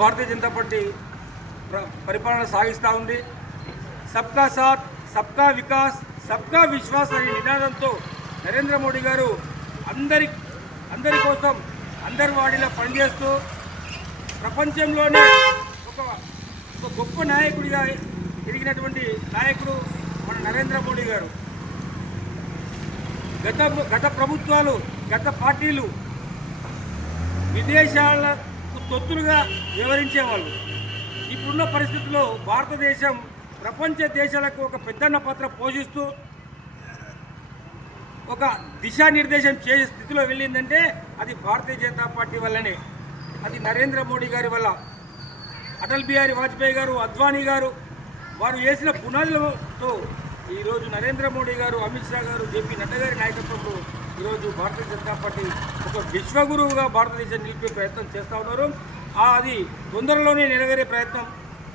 Bharatiya Janata party పరిపాలన సాగిస్తూ ఉంది. సబ్కా సాత్, సబ్కా వికాస్, సబ్కా విశ్వాస్ అనే నినాదంతో నరేంద్ర మోడీ గారు అందరి కోసం అందరి వాడిలా పనిచేస్తూ ప్రపంచంలోనే ఒక గొప్ప నాయకుడిగా ఎదిగినటువంటి నాయకుడు మన నరేంద్ర మోడీ గారు. గత ప్రభుత్వాలు, గత పార్టీలు విదేశాలకు తొత్తులుగా వ్యవహరించేవాళ్ళు. ఇప్పుడున్న పరిస్థితుల్లో భారతదేశం ప్రపంచ దేశాలకు ఒక పెద్దన్న పాత్ర పోషిస్తూ ఒక దిశానిర్దేశం చేసే స్థితిలో వెళ్ళిందంటే అది భారతీయ జనతా పార్టీ వల్లనే. అది నరేంద్ర మోడీ గారి వల్ల. అటల్ బిహారీ వాజ్పేయి గారు, అద్వానీ గారు వారు వేసిన పునాదులతో ఈరోజు నరేంద్ర మోడీ గారు, అమిత్ షా గారు, జేపీ నడ్డా గారి నాయకత్వంలో ఈరోజు భారతీయ జనతా పార్టీ ఒక విశ్వగురువుగా భారతదేశాన్ని నిలిపే ప్రయత్నం చేస్తూ ఉన్నారు. అది తొందరలోనే నెరవేరే ప్రయత్నం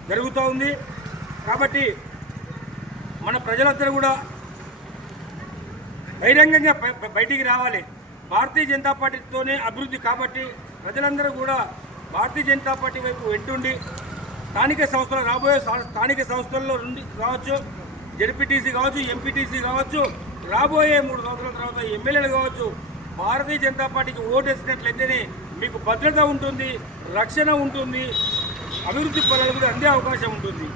జరుగుతూ ఉంది. కాబట్టి మన ప్రజలందరూ కూడా బహిరంగంగా బయటికి రావాలి. భారతీయ జనతా పార్టీతోనే అభివృద్ధి. కాబట్టి ప్రజలందరూ కూడా భారతీయ జనతా పార్టీ వైపు వెంటుండి స్థానిక సంస్థలు, రాబోయే స్థానిక సంస్థల్లో నుండి కావచ్చు, జెడ్పీటీసీ కావచ్చు, ఎంపీటీసీ కావచ్చు, రాబోయే 3 సంవత్సరాల తర్వాత ఎమ్మెల్యేలు కావచ్చు, భారతీయ జనతా పార్టీకి ఓటేసినట్లయితేనే మీకు భద్రత ఉంటుంది, రక్షణ ఉంటుంది, అభివృద్ధి ఫలాలు కూడా అందే అవకాశం ఉంటుంది.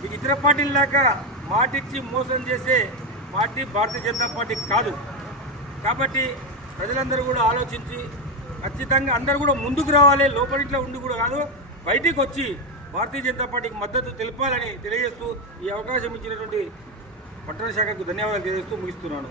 మీకు ఇతర పార్టీలాగా మాటిచ్చి మోసం చేసే పార్టీ భారతీయ జనతా పార్టీ కాదు. కాబట్టి ప్రజలందరూ కూడా ఆలోచించి ఖచ్చితంగా అందరూ కూడా ముందుకు రావాలి. లోపలిట్లో ఉండి కూడా కాదు, బయటికి వచ్చి భారతీయ జనతా పార్టీకి మద్దతు తెలపాలని తెలియజేస్తూ ఈ అవకాశం ఇచ్చినటువంటి పట్టణ శాఖకు ధన్యవాదాలు తెలియజేస్తూ ముగిస్తున్నాను.